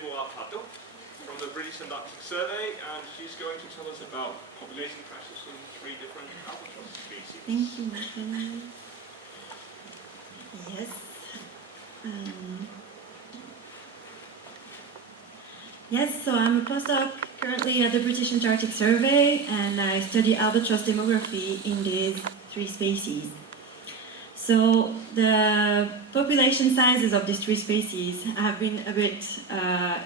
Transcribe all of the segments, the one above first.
Deborah Pardo from the British Antarctic Survey, and she's going to tell us about population crashes in 3 different albatross species. Thank you, Michael. Yes. Yes, so I'm a postdoc currently at the British Antarctic Survey, and I study albatross demography in these 3 species. So the population sizes of these 3 species have been a bit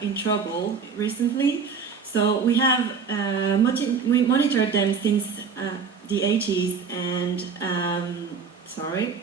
in trouble recently. So we have we monitored them since the 80s, and sorry,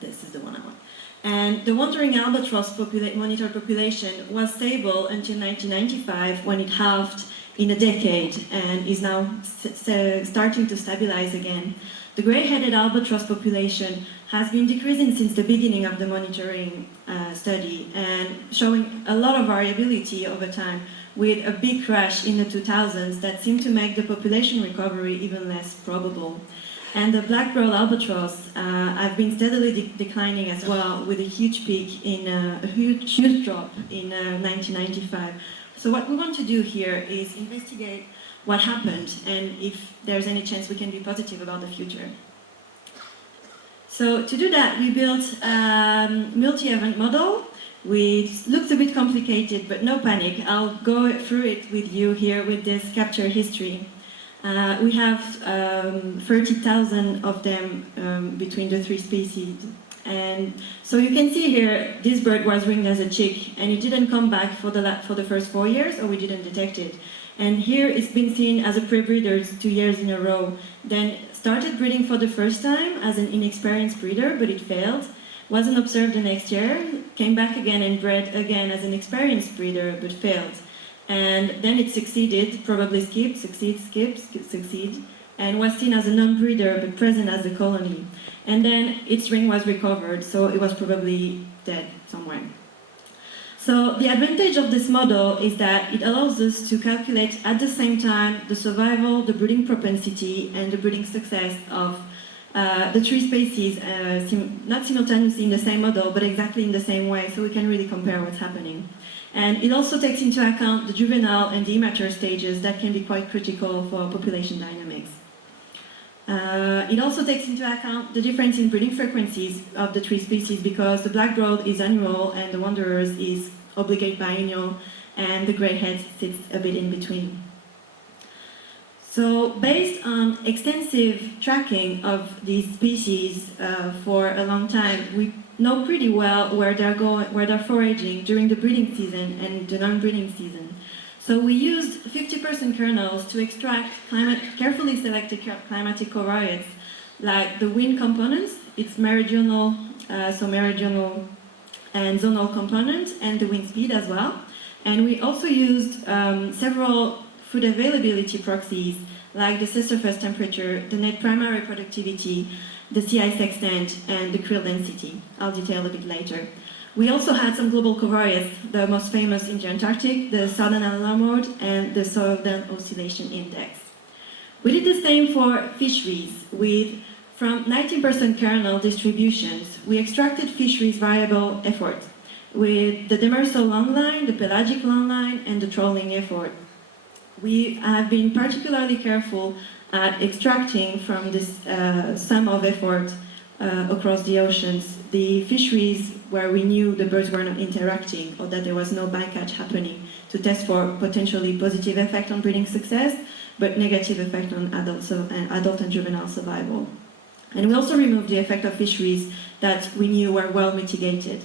this is the one I want. And the wandering albatross monitored population was stable until 1995, when it halved in a decade and is now starting to stabilize again. The grey-headed albatross population has been decreasing since the beginning of the monitoring study, and showing a lot of variability over time, with a big crash in the 2000s that seemed to make the population recovery even less probable. And the black-browed albatross have been steadily declining as well, with a huge peak in a huge drop in 1995. So what we want to do here is investigate what happened, and if there's any chance we can be positive about the future. So to do that, we built a multi-event model, which looks a bit complicated, but no panic. I'll go through it with you here with this capture history. We have 30,000 of them between the 3 species. And so you can see here, this bird was ringed as a chick, and it didn't come back for the first 4 years, or we didn't detect it. And here it's been seen as a pre-breeder 2 years in a row. Then started breeding for the first time as an inexperienced breeder, but it failed. Wasn't observed the next year, came back again and bred again as an experienced breeder, but failed. And then it succeeded, probably skipped, succeed, and was seen as a non-breeder, but present as a colony. And then its ring was recovered, so it was probably dead somewhere. So the advantage of this model is that it allows us to calculate at the same time the survival, the breeding propensity, and the breeding success of the 3 species, not simultaneously in the same model, but exactly in the same way, so we can really compare what's happening. And it also takes into account the juvenile and the immature stages that can be quite critical for population dynamics. It also takes into account the difference in breeding frequencies of the 3 species, because the black-browed is annual and the wanderers is obligate biennial, and the grey-head sits a bit in between. So based on extensive tracking of these species for a long time, we know pretty well where they're foraging during the breeding season and the non-breeding season. So we used 50% kernels to extract carefully selected climatic covariates, like the wind components, its meridional, meridional and zonal components, and the wind speed as well. And we also used several food availability proxies, like the sea surface temperature, the net primary productivity, the sea ice extent, and the krill density. I'll detail a bit later. We also had some global covariates, the most famous in the Antarctic, the Southern Annular Mode, and the Southern Oscillation Index. We did the same for fisheries, from 19% kernel distributions. We extracted fisheries variable effort, with the demersal long line, the pelagic long line, and the trolling effort. We have been particularly careful at extracting from this sum of effort across the oceans the fisheries where we knew the birds were not interacting, or that there was no bycatch happening, to test for potentially positive effect on breeding success, but negative effect on adult and juvenile survival. And we also removed the effect of fisheries that we knew were well mitigated.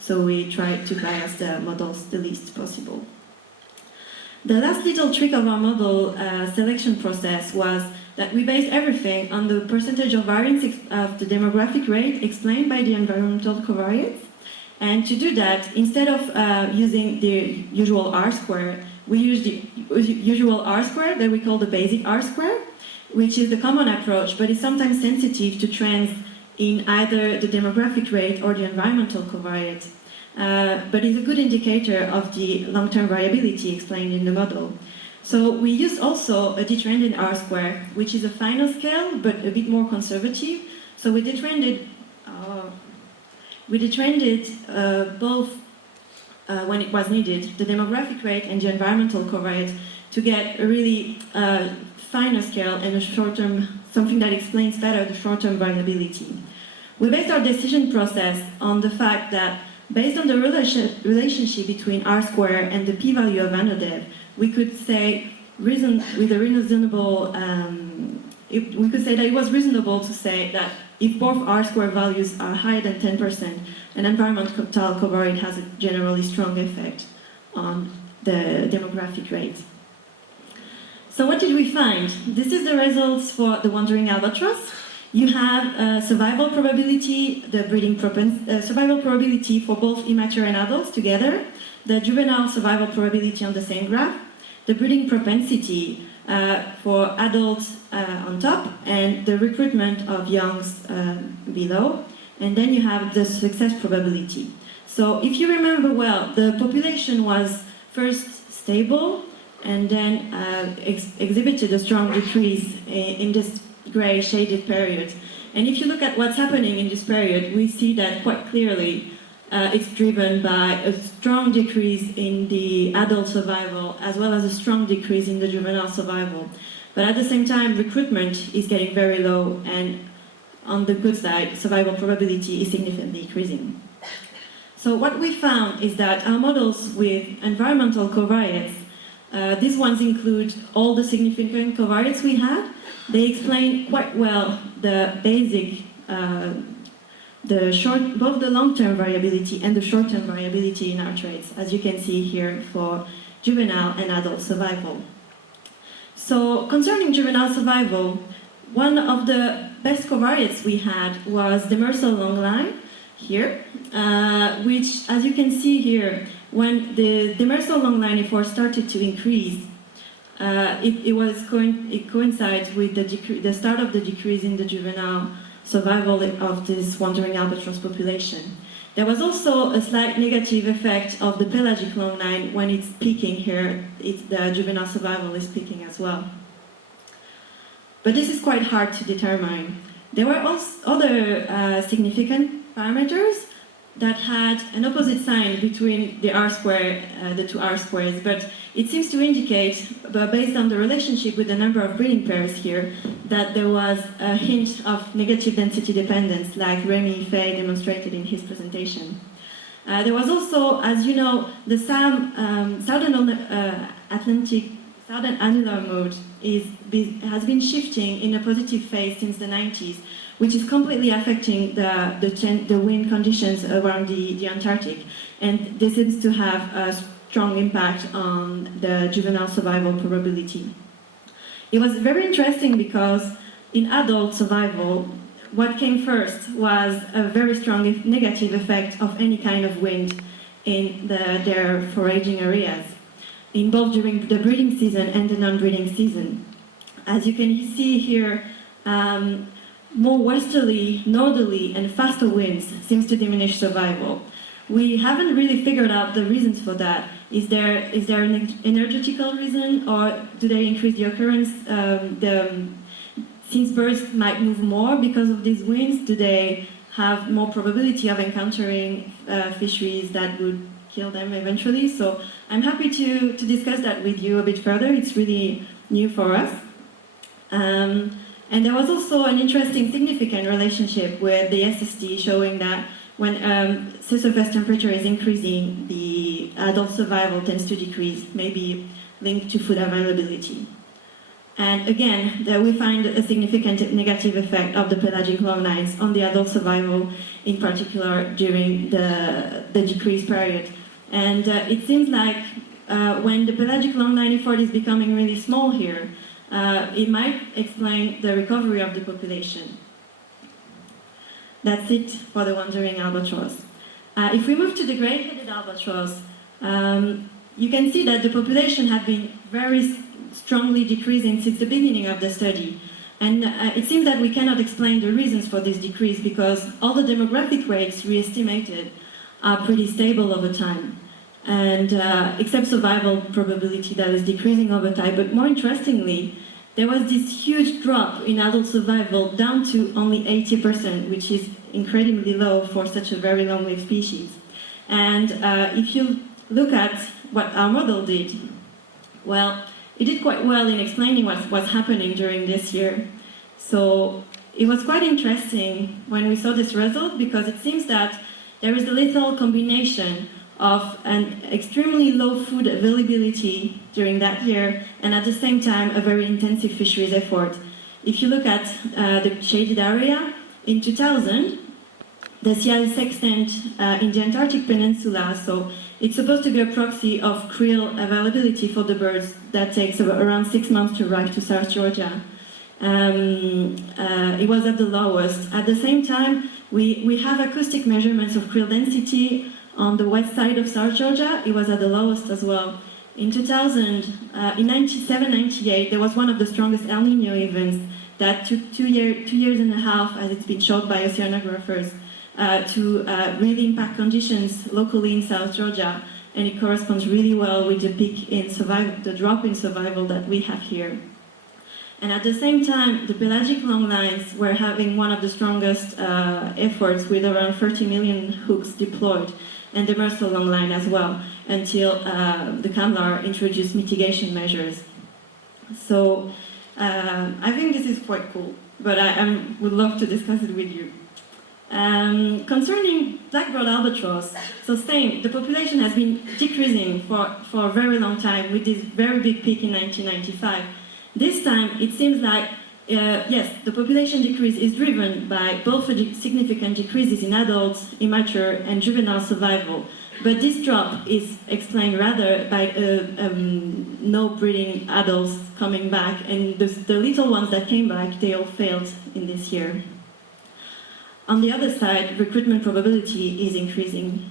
So we tried to bias the models the least possible. The last little trick of our model selection process was that we based everything on the percentage of variance of the demographic rate explained by the environmental covariates. And to do that, instead of using the usual R-square, we used the usual R-square that we call the basic R-square, which is the common approach, but is sometimes sensitive to trends in either the demographic rate or the environmental covariate. But is a good indicator of the long-term variability explained in the model. So we used also a detrended R-square, which is a final scale, but a bit more conservative. So we detrended both when it was needed, the demographic rate and the environmental covariates, to get a really finer scale and a short-term, something that explains better the short-term variability. We based our decision process on the fact that based on the relationship between R square and the p-value of ANODEV, we could say we could say that it was reasonable to say that if both R square values are higher than 10%, an environmental covariate has a generally strong effect on the demographic rate. So what did we find? This is the results for the wandering albatross. You have survival probability, the breeding survival probability for both immature and adults together, the juvenile survival probability on the same graph, the breeding propensity for adults on top, and the recruitment of youngs below, and then you have the success probability. So if you remember well, the population was first stable and then exhibited a strong decrease in this grey shaded period. And if you look at what's happening in this period, we see that quite clearly it's driven by a strong decrease in the adult survival as well as a strong decrease in the juvenile survival. But at the same time, recruitment is getting very low, and on the good side, survival probability is significantly increasing. So what we found is that our models with environmental covariates, these ones include all the significant covariates we had. They explain quite well the basic, both the long-term variability and the short-term variability in our traits, as you can see here for juvenile and adult survival. So concerning juvenile survival, one of the best covariates we had was the demersal long line here, which, as you can see here, when the demersal long line effort started to increase, it coincides with the start of the decrease in the juvenile survival of this wandering albatross population. There was also a slight negative effect of the pelagic long line when it's peaking here. The juvenile survival is peaking as well. But this is quite hard to determine. There were also other significant parameters that had an opposite sign between the R square, the two R squares, but it seems to indicate, based on the relationship with the number of breeding pairs here, that there was a hint of negative density dependence, like Remy Fay demonstrated in his presentation. There was also, as you know, the Southern annular mode has been shifting in a positive phase since the 90s, which is completely affecting the wind conditions around the Antarctic. And this seems to have a strong impact on the juvenile survival probability. It was very interesting because in adult survival, what came first was a very strong negative effect of any kind of wind in their foraging areas, in both during the breeding season and the non-breeding season. As you can see here, more westerly, northerly, and faster winds seems to diminish survival. We haven't really figured out the reasons for that. Is there an energetical reason, or do they increase the occurrence? Since birds might move more because of these winds, do they have more probability of encountering fisheries that would kill them eventually? So I'm happy to discuss that with you a bit further. It's really new for us. And there was also an interesting significant relationship with the SST showing that when sea surface temperature is increasing, the adult survival tends to decrease, maybe linked to food availability. And again, we find a significant negative effect of the pelagic long lines on the adult survival, in particular during the decrease period. And it seems like when the pelagic long line effort is becoming really small here, it might explain the recovery of the population. That's it for the wandering albatross. If we move to the grey-headed albatross, you can see that the population had been very strongly decreasing since the beginning of the study. And it seems that we cannot explain the reasons for this decrease because all the demographic rates we estimated are pretty stable over time. And except survival probability that is decreasing over time. But more interestingly, there was this huge drop in adult survival down to only 80%, which is incredibly low for such a very long-lived species. And if you look at what our model did. Well, it did quite well in explaining what's happening during this year. So it was quite interesting when we saw this result, because it seems that there is a lethal combination of an extremely low food availability during that year and at the same time a very intensive fisheries effort. If you look at the shaded area, in 2000, the sea ice extent in the Antarctic Peninsula, so it's supposed to be a proxy of krill availability for the birds that takes around 6 months to arrive to South Georgia. It was at the lowest. At the same time, we have acoustic measurements of krill density on the west side of South Georgia. It was at the lowest as well. In 2000, in 97-98, there was one of the strongest El Nino events that took 2 years and a half, as it's been showed by oceanographers, to really impact conditions locally in South Georgia, and it corresponds really well with the peak in survival, the drop in survival that we have here. And at the same time, the pelagic longlines were having one of the strongest efforts, with around 30 million hooks deployed, and the demersal longline as well, until the CAMLAR introduced mitigation measures. So I think this is quite cool, but I would love to discuss it with you. Concerning black-browed albatross, so same, the population has been decreasing for a very long time, with this very big peak in 1995. This time, it seems like, yes, the population decrease is driven by both significant decreases in adults, immature, and juvenile survival. But this drop is explained rather by no breeding adults coming back, and the little ones that came back, they all failed in this year. On the other side, recruitment probability is increasing.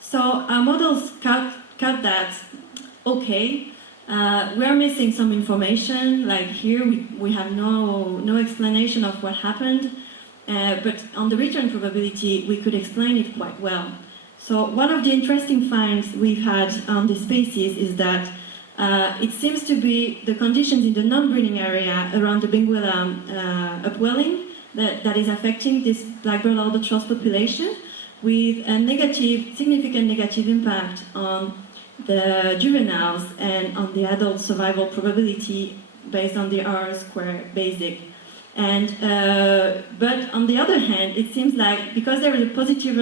So our models cut that okay. We are missing some information, like here we have no explanation of what happened, but on the return probability we could explain it quite well. So one of the interesting finds we've had on this species is that it seems to be the conditions in the non-breeding area around the Benguela upwelling that is affecting this black-browed albatross population, with a significant negative impact on the juveniles and on the adult survival probability based on the R-square basic. And but on the other hand, it seems like because there was a positive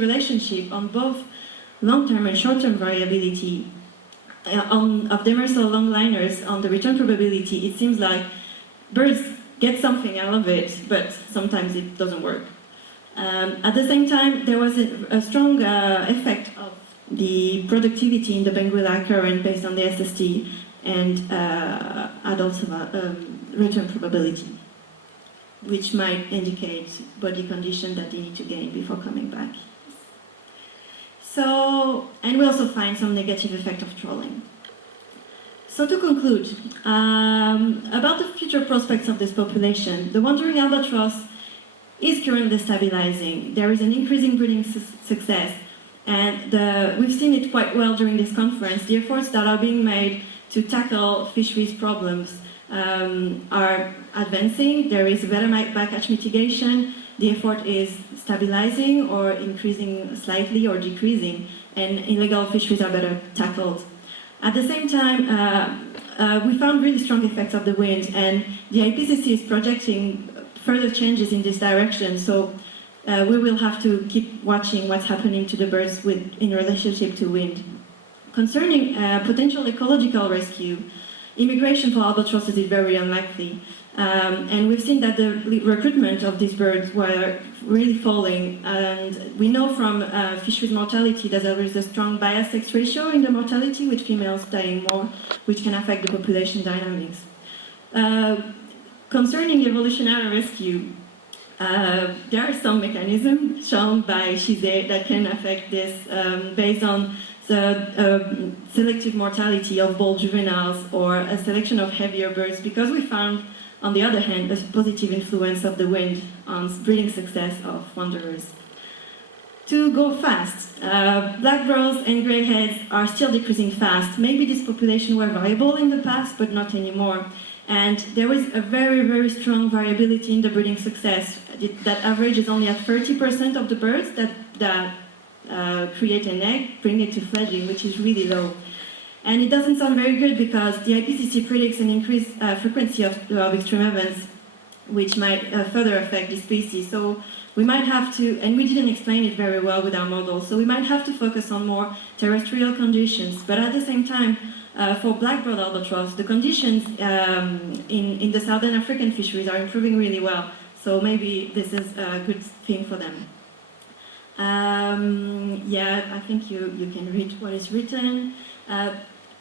relationship on both long-term and short-term variability of demersal longliners on the return probability, it seems like birds get something out of it, but sometimes it doesn't work. At the same time, there was a strong effect of the productivity in the Benguela current based on the SST and adult return probability, which might indicate body condition that they need to gain before coming back. So, and we also find some negative effect of trolling. So to conclude, about the future prospects of this population, the wandering albatross is currently stabilizing. There is an increasing breeding success, and we've seen it quite well during this conference. The efforts that are being made to tackle fisheries problems are advancing. There is better bycatch mitigation. The effort is stabilizing or increasing slightly or decreasing, and illegal fisheries are better tackled. At the same time, we found really strong effects of the wind, and the IPCC is projecting further changes in this direction. So we will have to keep watching what's happening to the birds in relationship to wind. Concerning potential ecological rescue, immigration for albatrosses is very unlikely. And we've seen that the recruitment of these birds were really falling. And we know from fisheries mortality that there is a strong bias-sex ratio in the mortality, with females dying more, which can affect the population dynamics. Concerning evolutionary rescue, there are some mechanisms shown by Shizé that can affect this based on the selective mortality of bold juveniles or a selection of heavier birds, because we found, on the other hand, a positive influence of the wind on breeding success of wanderers. To go fast, black-browed and greyheads are still decreasing fast. Maybe this population were viable in the past, but not anymore. And there is a very, very strong variability in the breeding success that averages only at 30% of the birds that create an egg, bring it to fledging, which is really low. And it doesn't sound very good because the IPCC predicts an increased frequency of extreme events, which might further affect the species. So we might have to, and we didn't explain it very well with our model, so we might have to focus on more terrestrial conditions. But at the same time, for black-browed albatross, the conditions in the southern African fisheries are improving really well. So maybe this is a good thing for them. Yeah, I think you can read what is written.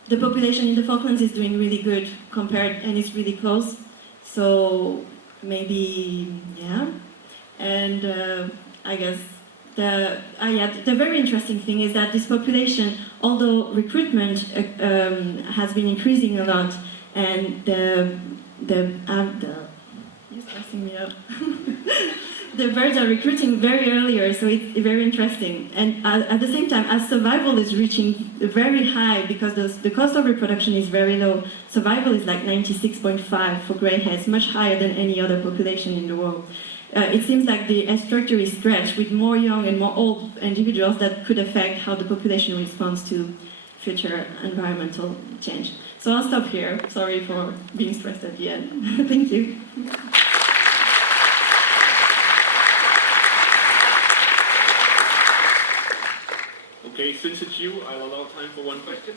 The population in the Falklands is doing really good compared, and it's really close. So maybe, yeah. And I guess the very interesting thing is that this population, although recruitment has been increasing a lot, and you're stressing me up. The birds are recruiting very earlier, so it's very interesting. And at the same time, as survival is reaching very high, because the cost of reproduction is very low, survival is like 96.5 for grey heads, much higher than any other population in the world. It seems like the structure is stretched with more young and more old individuals that could affect how the population responds to future environmental change. So I'll stop here. Sorry for being stressed at the end. Thank you. Okay, since it's you, I'll allow time for one question.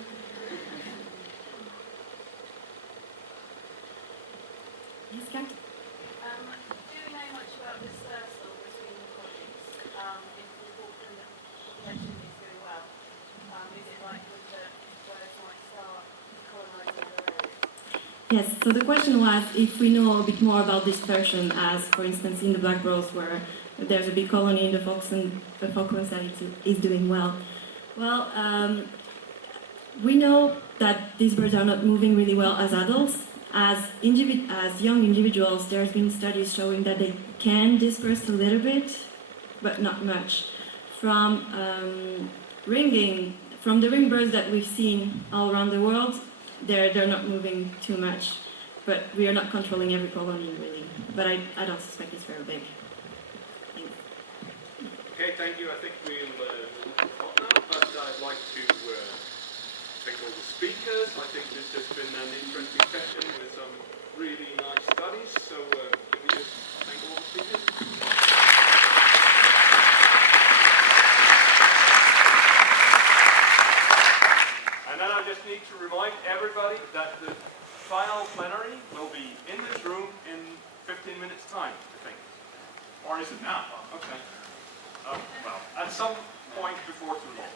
Yes, Kat? Do you know much about this circle between the colonies? If the Falkland population is doing well, is it likely that birds might start colonising other areas? Yes, so the question was if we know a bit more about dispersion, as for instance in the black rose, where there's a big colony in the Falklands that is doing well. Well, we know that these birds are not moving really well as adults. As young individuals, there's been studies showing that they can disperse a little bit, but not much. From the ring birds that we've seen all around the world, they're not moving too much. But we are not controlling every colony, really. But I don't suspect it's very big. Thanks. Okay, thank you. I think we'll stop now, but I'd like to thank all the speakers. I think this has been an interesting session with some really nice studies. So can we just thank all the speakers? And then I just need to remind everybody that the final plenary will be in this room in 15 minutes' time, I think. Or is it now? Oh, okay. Well, at some point before too long.